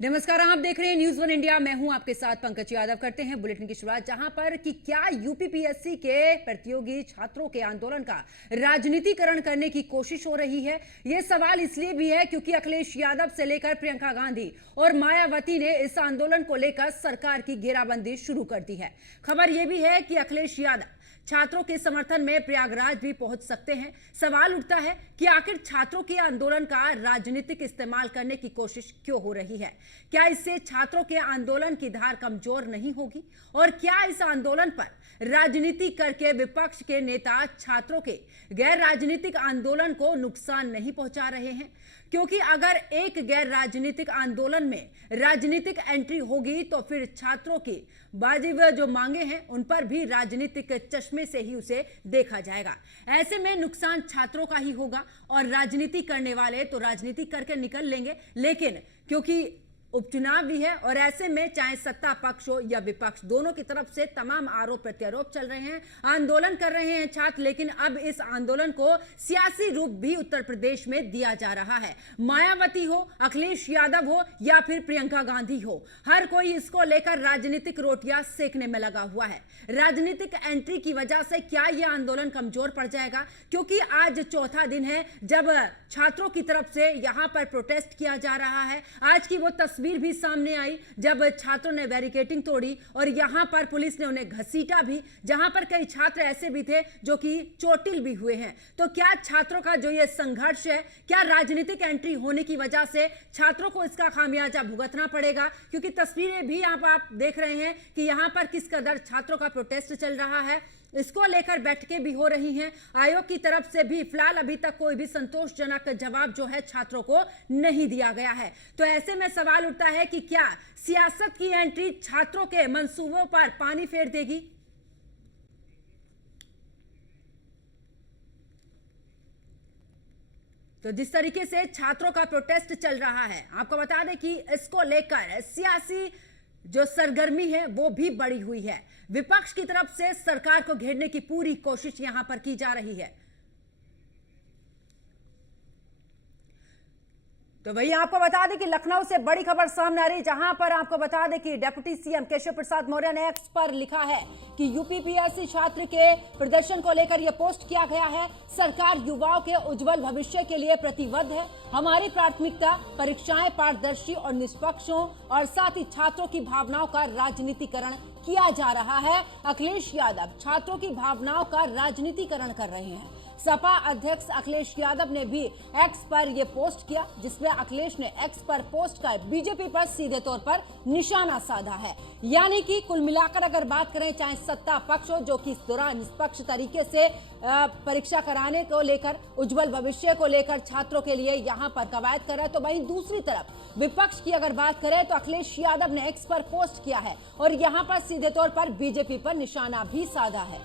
नमस्कार, आप देख रहे हैं न्यूज़ वन इंडिया। मैं हूं आपके साथ पंकज यादव। करते हैं बुलेटिन की शुरुआत जहां पर कि क्या यूपीपीएससी के प्रतियोगी छात्रों के आंदोलन का राजनीतिकरण करने की कोशिश हो रही है। यह सवाल इसलिए भी है क्योंकि अखिलेश यादव से लेकर प्रियंका गांधी और मायावती ने इस आंदोलन को लेकर सरकार की घेराबंदी शुरू कर दी है। खबर यह भी है कि अखिलेश यादव छात्रों के समर्थन में प्रयागराज भी पहुंच सकते हैं। सवाल उठता है कि आखिर छात्रों के आंदोलन का राजनीतिक इस्तेमाल करने की कोशिश क्यों हो रही है? क्या इससे छात्रों के आंदोलन की धार कमजोर नहीं होगी? और क्या इस आंदोलन पर राजनीति करके विपक्ष के नेता छात्रों के गैर राजनीतिक आंदोलन को नुकसान नहीं पहुंचा रहे हैं? क्योंकि अगर एक गैर राजनीतिक आंदोलन में राजनीतिक एंट्री होगी तो फिर छात्रों की वाजिब जो मांगे हैं उन पर भी राजनीतिक चश्मे से ही उसे देखा जाएगा। ऐसे में नुकसान छात्रों का ही होगा और राजनीति करने वाले तो राजनीति करके निकल लेंगे। लेकिन क्योंकि उपचुनाव भी है और ऐसे में चाहे सत्ता पक्ष हो या विपक्ष, दोनों की तरफ से तमाम आरोप प्रत्यारोप चल रहे हैं, आंदोलन कर रहे हैं छात्र। लेकिन अब इस आंदोलन को सियासी रूप भी उत्तर प्रदेश में दिया जा रहा है। मायावती हो, अखिलेश यादव हो या फिर प्रियंका गांधी हो, हर कोई इसको लेकर राजनीतिक रोटियां सेकने में लगा हुआ है। राजनीतिक एंट्री की वजह से क्या यह आंदोलन कमजोर पड़ जाएगा? क्योंकि आज चौथा दिन है जब छात्रों की तरफ से यहां पर प्रोटेस्ट किया जा रहा है। आज की वो तस्वीर भी सामने आई जब छात्रों ने बैरिकेडिंग तोड़ी और यहां पर पुलिस ने उन्हें घसीटा भी, जहां पर कई छात्र ऐसे भी थे जो कि चोटिल भी हुए हैं। तो क्या छात्रों का जो ये संघर्ष है, क्या राजनीतिक एंट्री होने की वजह से छात्रों को इसका खामियाजा भुगतना पड़ेगा? क्योंकि तस्वीरें भी आप देख रहे हैं कि यहां पर किस कदर छात्रों का प्रोटेस्ट चल रहा है। इसको लेकर बैठकें भी हो रही हैं। आयोग की तरफ से भी फिलहाल अभी तक कोई भी संतोषजनक जवाब जो है छात्रों को नहीं दिया गया है। तो ऐसे में सवाल उठता है कि क्या सियासत की एंट्री छात्रों के मंसूबों पर पानी फेर देगी? तो जिस तरीके से छात्रों का प्रोटेस्ट चल रहा है, आपको बता दें कि इसको लेकर सियासी जो सरगर्मी है वो भी बढ़ी हुई है। विपक्ष की तरफ से सरकार को घेरने की पूरी कोशिश यहां पर की जा रही है। तो वही आपको बता दें कि लखनऊ से बड़ी खबर सामने आ रही, जहां पर आपको बता दें कि डिप्टी सीएम केशव प्रसाद मौर्य ने एक्स पर लिखा है कि यूपीपीएससी छात्र के प्रदर्शन को लेकर यह पोस्ट किया गया है। सरकार युवाओं के उज्जवल भविष्य के लिए प्रतिबद्ध है। हमारी प्राथमिकता परीक्षाएं पारदर्शी और निष्पक्ष हों और साथ ही छात्रों की भावनाओं का राजनीतिकरण किया जा रहा है। अखिलेश यादव छात्रों की भावनाओं का राजनीतिकरण कर रहे हैं। सपा अध्यक्ष अखिलेश यादव ने भी एक्स पर यह पोस्ट किया, जिसमें अखिलेश ने एक्स पर पोस्ट कर बीजेपी पर सीधे तौर पर निशाना साधा है। यानी कि कुल मिलाकर अगर बात करें, चाहे सत्ता पक्ष हो जो कि इस दौरान निष्पक्ष तरीके से परीक्षा कराने को लेकर, उज्जवल भविष्य को लेकर छात्रों के लिए यहां पर कवायद कर रहा है, तो वहीं दूसरी तरफ विपक्ष की अगर बात करें तो अखिलेश यादव ने एक्स पर पोस्ट किया है और यहां पर सीधे तौर पर बीजेपी पर निशाना भी साधा है।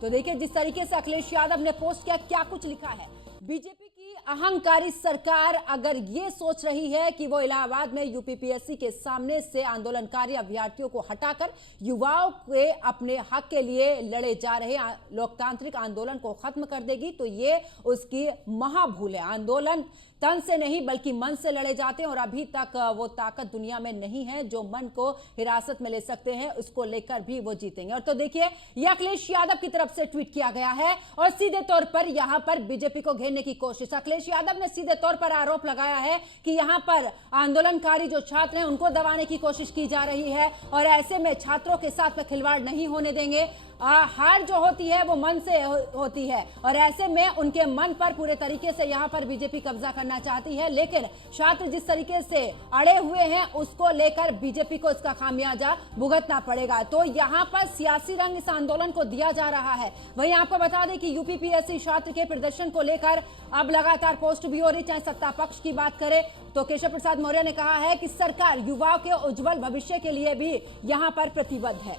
तो देखिए जिस तरीके से अखिलेश यादव ने पोस्ट किया, क्या कुछ लिखा है। बीजेपी की अहंकारी सरकार अगर ये सोच रही है कि वो इलाहाबाद में यूपीपीएससी के सामने से आंदोलनकारी अभ्यर्थियों को हटाकर युवाओं के अपने हक के लिए लड़े जा रहे लोकतांत्रिक आंदोलन को खत्म कर देगी, तो ये उसकी महाभूल है। आंदोलन तन से नहीं बल्कि मन से लड़े जाते हैं और अभी तक वो ताकत दुनिया में नहीं है जो मन को हिरासत में ले सकते हैं, उसको लेकर भी वो जीतेंगे। और तो देखिए ये अखिलेश यादव की तरफ से ट्वीट किया गया है और सीधे तौर पर यहां पर बीजेपी को घेरने की कोशिश। अखिलेश यादव ने सीधे तौर पर आरोप लगाया है कि यहां पर आंदोलनकारी जो छात्र हैं उनको दबाने की कोशिश की जा रही है और ऐसे में छात्रों के साथ में खिलवाड़ नहीं होने देंगे। हार जो होती है वो मन से होती है और ऐसे में उनके मन पर पूरे तरीके से यहाँ पर बीजेपी कब्जा करना चाहती है। लेकिन छात्र जिस तरीके से अड़े हुए हैं उसको लेकर बीजेपी को इसका खामियाजा भुगतना पड़ेगा। तो यहाँ पर सियासी रंग इस आंदोलन को दिया जा रहा है। वहीं आपको बता दें कि यूपीपीएससी छात्र के प्रदर्शन को लेकर अब लगातार पोस्ट भी हो रही, चाहे सत्ता पक्ष की बात करें तो केशव प्रसाद मौर्य ने कहा है कि सरकार युवाओं के उज्जवल भविष्य के लिए भी यहाँ पर प्रतिबद्ध है।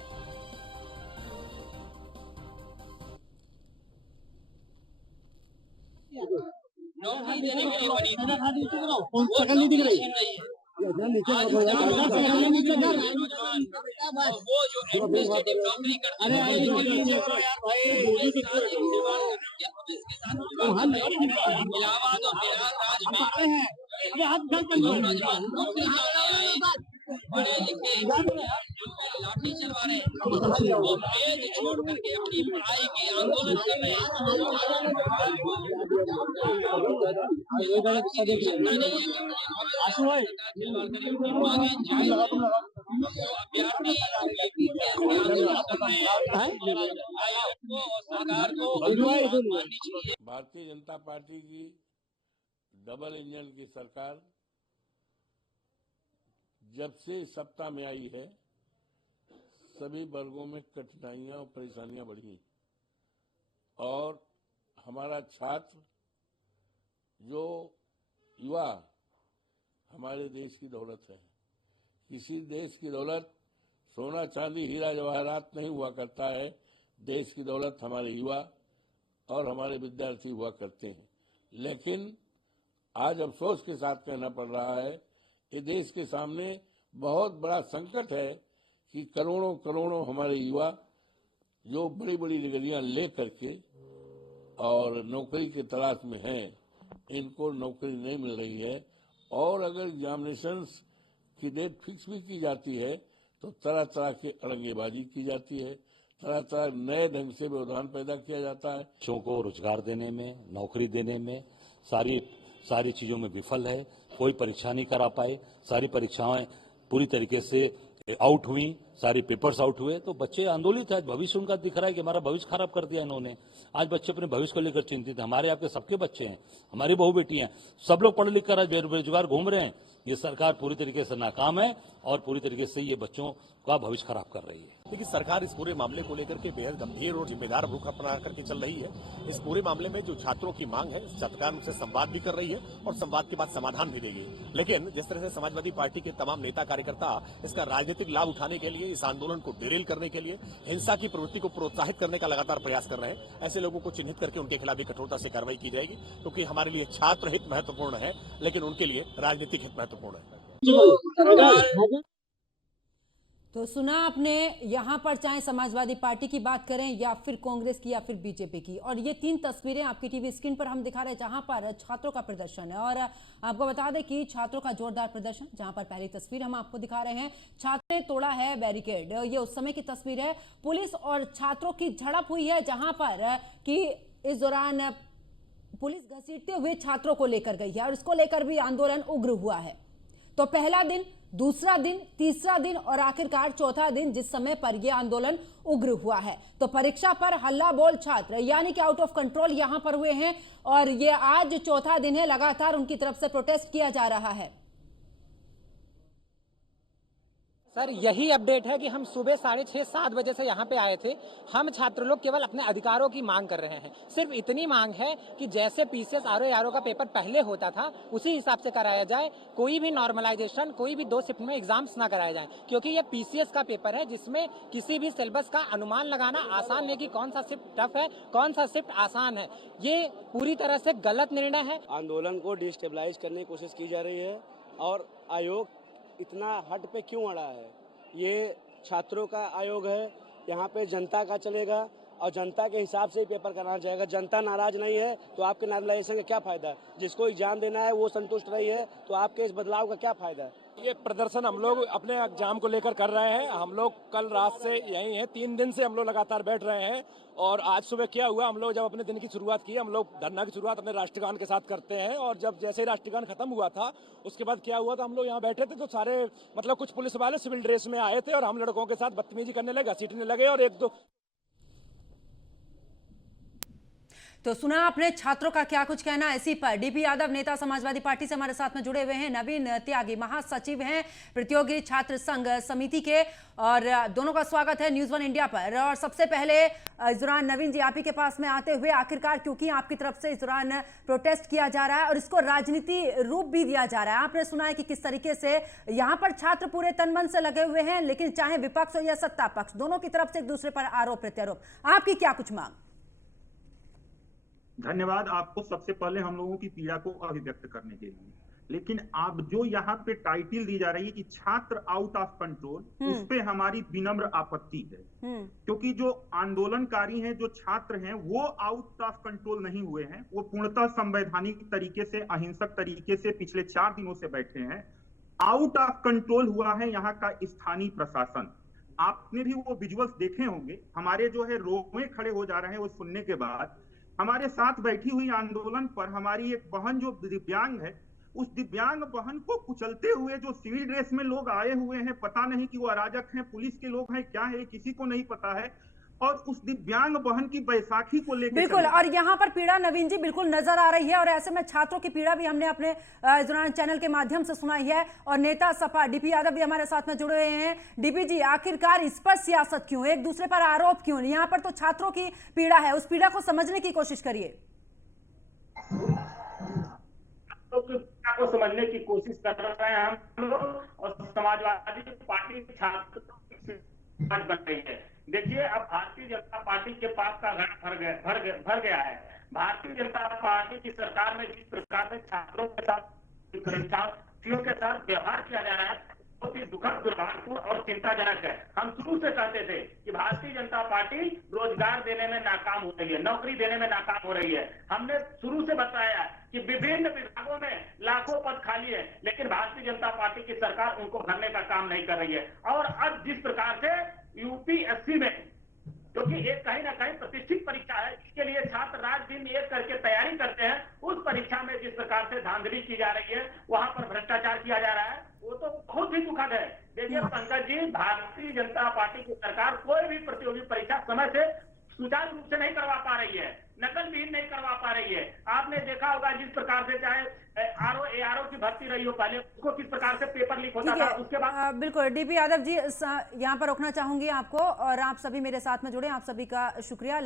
नौकरी देने के लिए बनी थी, वो शक्ल नहीं दिख रही है। आज वो जो एमपीएस की नौकरी करते हैं इलाहाबाद और प्रयागराज में अबे हाथ उठा कर नौजवान नौकरी करने आए पढ़े लिखे लाठी चलवा रहे हैं, वो वेद छोड़ करके अपनी पढ़ाई के आंदोलन कर रहे हैं। भारतीय जनता पार्टी की डबल इंजन की सरकार जब से सत्ता में आई है, सभी वर्गों में कठिनाइयां और परेशानियां बढ़ी और हमारा छात्र जो युवा हमारे देश की दौलत है। किसी देश की दौलत सोना चांदी हीरा जवाहरात नहीं हुआ करता है। देश की दौलत हमारे युवा और हमारे विद्यार्थी हुआ करते हैं। लेकिन आज अफसोस के साथ कहना पड़ रहा है कि देश के सामने बहुत बड़ा संकट है कि करोड़ों करोड़ों हमारे युवा जो बड़ी बड़ी डिग्रियां ले करके और नौकरी की तलाश में हैं, इनको नौकरी नहीं मिल रही है। और अगर एग्जामिनेशंस की डेट फिक्स भी की जाती है तो तरह तरह की अड़ंगेबाजी की जाती है, तरह तरह नए ढंग से व्यवधान पैदा किया जाता है। बच्चों को रोजगार देने में, नौकरी देने में सारी चीजों में विफल है। कोई परीक्षा नहीं करा पाए, सारी परीक्षाएं पूरी तरीके से आउट हुई, सारे पेपर्स आउट हुए, तो बच्चे आंदोलित है। भविष्य उनका दिख रहा है कि हमारा भविष्य खराब कर दिया इन्होंने। आज बच्चे अपने भविष्य को लेकर चिंतित है। हमारे आपके सबके बच्चे हैं, हमारी बहू बेटी हैं, सब लोग पढ़ लिख कर आज बेरोजगार घूम रहे हैं। ये सरकार पूरी तरीके से नाकाम है और पूरी तरीके से ये बच्चों का भविष्य खराब कर रही है। लेकिन सरकार इस पूरे मामले को लेकर के बेहद गंभीर और जिम्मेदार रुख अपना करके चल रही है। इस पूरे मामले में जो छात्रों की मांग है, सरकार उनसे संवाद भी कर रही है और संवाद के बाद समाधान भी देगी। लेकिन जिस तरह से समाजवादी पार्टी के तमाम नेता कार्यकर्ता इसका राजनीतिक लाभ उठाने के लिए, इस आंदोलन को डिरेल करने के लिए, हिंसा की प्रवृत्ति को प्रोत्साहित करने का लगातार प्रयास कर रहे हैं, ऐसे लोगों को चिन्हित करके उनके खिलाफ भी कठोरता से कार्रवाई की जाएगी। क्योंकि हमारे लिए छात्र हित महत्वपूर्ण है, लेकिन उनके लिए राजनीतिक हित महत्वपूर्ण है। तो सुना आपने, यहाँ पर चाहे समाजवादी पार्टी की बात करें या फिर कांग्रेस की या फिर बीजेपी की, और ये तीन तस्वीरें आपकी टीवी स्क्रीन पर हम दिखा रहे हैं जहाँ पर छात्रों का प्रदर्शन है। और आपको बता दें कि छात्रों का जोरदार प्रदर्शन, जहाँ पर पहली तस्वीर हम आपको दिखा रहे हैं, छात्रों ने तोड़ा है बैरिकेड। ये उस समय की तस्वीर है, पुलिस और छात्रों की झड़प हुई है, जहाँ पर कि इस दौरान पुलिस घसीटते हुए छात्रों को लेकर गई है और इसको लेकर भी आंदोलन उग्र हुआ है। तो पहला दिन, दूसरा दिन, तीसरा दिन और आखिरकार चौथा दिन जिस समय पर यह आंदोलन उग्र हुआ है, तो परीक्षा पर हल्ला बोल छात्र यानी कि आउट ऑफ कंट्रोल यहां पर हुए हैं और ये आज चौथा दिन है, लगातार उनकी तरफ से प्रोटेस्ट किया जा रहा है। सर यही अपडेट है कि हम सुबह 6:30-7 बजे से यहाँ पे आए थे। हम छात्र लोग केवल अपने अधिकारों की मांग कर रहे हैं। सिर्फ इतनी मांग है कि जैसे पीसीएस आरओ का पेपर पहले होता था उसी हिसाब से कराया जाए। कोई भी नॉर्मलाइजेशन, कोई भी 2 शिफ्ट में एग्जाम्स ना कराए जाए, क्योंकि ये पीसीएस का पेपर है जिसमें किसी भी सिलेबस का अनुमान लगाना आसान है कि कौन सा शिफ्ट टफ है, कौन सा शिफ्ट आसान है। ये पूरी तरह से गलत निर्णय है। आंदोलन को डिस्टेबलाइज करने की कोशिश की जा रही है और आयोग इतना हट पे क्यों अड़ा है? ये छात्रों का आयोग है, यहाँ पे जनता का चलेगा और जनता के हिसाब से ही पेपर कराना जाएगा। जनता नाराज नहीं है तो आपके नॉर्मलाइजेशन का क्या फायदा है? जिसको एग्जाम देना है वो संतुष्ट रही है तो आपके इस बदलाव का क्या फायदा है? ये प्रदर्शन हम लोग अपने एग्जाम को लेकर कर रहे हैं। हम लोग कल रात से यहीं हैं, 3 दिन से हम लोग लगातार बैठ रहे हैं और आज सुबह क्या हुआ, हम लोग जब अपने दिन की शुरुआत की, हम लोग धरना की शुरुआत अपने राष्ट्रगान के साथ करते हैं और जब जैसे ही राष्ट्रगान खत्म हुआ था उसके बाद क्या हुआ था, हम लोग यहाँ बैठे थे तो सारे मतलब कुछ पुलिस वाले सिविल ड्रेस में आए थे और हम लड़कों के साथ बदतमीजी करने लगे, घसीटने लगे और 1-2। तो सुना आपने छात्रों का क्या कुछ कहना है इसी पर। डीपी यादव नेता समाजवादी पार्टी से हमारे साथ में जुड़े हुए हैं, नवीन त्यागी महासचिव हैं प्रतियोगी छात्र संघ समिति के, और दोनों का स्वागत है न्यूज़ 1 इंडिया पर। और सबसे पहले इस दौरान नवीन जी आप ही के पास में आते हुए, आखिरकार क्योंकि आपकी तरफ से इस दौरान प्रोटेस्ट किया जा रहा है और इसको राजनीति रूप भी दिया जा रहा है, आपने सुना है कि किस तरीके से यहाँ पर छात्र पूरे तन मन से लगे हुए हैं, लेकिन चाहे विपक्ष हो या सत्ता पक्ष, दोनों की तरफ से एक दूसरे पर आरोप प्रत्यारोप, आपकी क्या कुछ मांग? धन्यवाद आपको सबसे पहले हम लोगों की पीड़ा को अभिव्यक्त करने के लिए। लेकिन अब जो यहाँ पे टाइटल दी जा रही है कि छात्र आउट ऑफ कंट्रोल, उस पे हमारी विनम्र आपत्ति है। क्योंकि जो आंदोलनकारी हैं, जो छात्र हैं, वो आउट ऑफ कंट्रोल नहीं हुए हैं। वो पूर्णतः संवैधानिक तरीके से, अहिंसक तरीके से पिछले 4 दिनों से बैठे हैं। आउट ऑफ कंट्रोल हुआ है यहाँ का स्थानीय प्रशासन। आपने भी वो विजुअल्स देखे होंगे, हमारे जो है रोए खड़े हो जा रहे हैं वो सुनने के बाद। हमारे साथ बैठी हुई आंदोलन पर हमारी एक बहन जो दिव्यांग है, उस दिव्यांग बहन को कुचलते हुए जो सिविल ड्रेस में लोग आए हुए हैं, पता नहीं कि वो अराजक हैं, पुलिस के लोग हैं, क्या है, किसी को नहीं पता है। और उस दिव्यांग बहन की बैसाखी को लेकर बिल्कुल, और यहाँ पर पीड़ा नवीन जी बिल्कुल नजर आ रही है, और ऐसे में छात्रों की पीड़ा भी हमने अपने इस दौरान चैनल के माध्यम से सुनाई है। और नेता सपा डीपी यादव भी हमारे साथ में जुड़े हुए हैं। डीपी जी, आखिरकार इस पर सियासत क्यों, एक दूसरे पर आरोप क्यों? यहाँ पर तो छात्रों की पीड़ा है, उस पीड़ा को समझने की कोशिश करिए। को समझने की कोशिश कर रहे हैं हम लोग, और समाजवादी पार्टी छात्र बन रही है। देखिए, अब भारतीय जनता पार्टी के पास का घड़ा भर गया है। भारतीय जनता पार्टी की सरकार में जिस प्रकार से छात्रों के साथ, परीक्षार्थियों के साथ व्यवहार किया जा रहा है, बहुत ही दुखद, दुर्भाग्यपूर्ण और चिंताजनक है। हम शुरू से कहते थे कि भारतीय जनता पार्टी रोजगार देने में नाकाम हो रही है, नौकरी देने में नाकाम हो रही है। हमने शुरू से बताया कि विभिन्न विभागों में लाखों पद खाली है, लेकिन भारतीय जनता पार्टी की सरकार उनको भरने का काम नहीं कर रही है। और अब जिस प्रकार से यूपीएससी में, क्योंकि एक कहीं ना कहीं प्रतिष्ठित परीक्षा है, इसके लिए छात्र रात दिन एक करके तैयारी करते हैं, उस परीक्षा में जिस प्रकार से धांधली की जा रही है, वहां पर भ्रष्टाचार किया जा रहा है, वो तो बहुत ही दुखद है। देखिए पंकज जी, भारतीय जनता पार्टी की सरकार कोई भी प्रतियोगी परीक्षा समय से सुचारू रूप से नहीं करवा पा रही है, नकल विहीन नहीं करवा पा रही है। आपने देखा होगा जिस प्रकार से चाहे आरओ की भर्ती रही हो पहले, उसको किस प्रकार से पेपर लीक होता था, उसके बाद बिल्कुल। डीपी यादव जी, यहाँ पर रोकना चाहूंगी आपको, और आप सभी मेरे साथ में जुड़े, आप सभी का शुक्रिया।